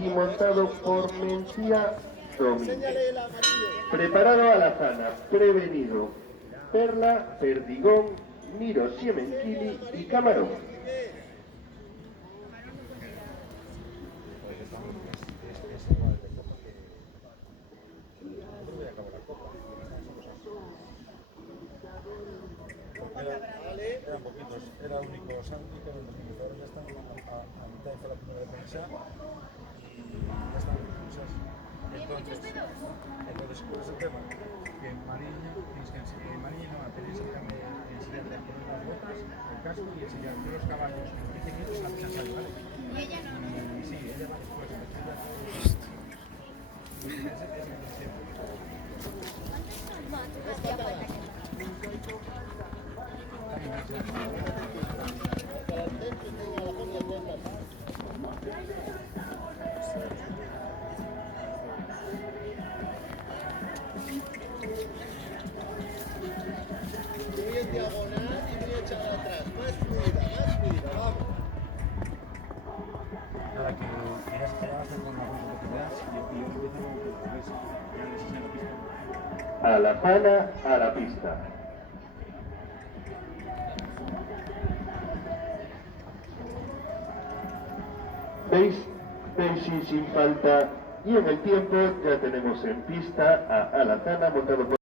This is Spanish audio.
y montado por Mencía Domínguez. Preparado Alazana, Prevenido, Perla, Perdigón, Miro, Siemenquili y Camarón. Eran poquitos, era único Santi, pero los administradores ya están a mitad de la primera defensa y ya están las defensas. Entonces, ¿cuál es el tema? Que Mariño, Mariño no, tenéis que enseñarle a poner las botas, el casco y enseñarle los caballos. Dice que es la pizza, ¿vale? ¿Y ella no? Y sí, ella va después. Hacía falta que Muy en diagonal y muy echada atrás. Más fluida, vamos. Nada, que querías hacer con la oportunidad y yo empiezo con eso. Ya les enseño la pista. Alazana a la pista. ¿Veis? Veis sin falta. Y en el tiempo ya tenemos en pista a Alazana montado por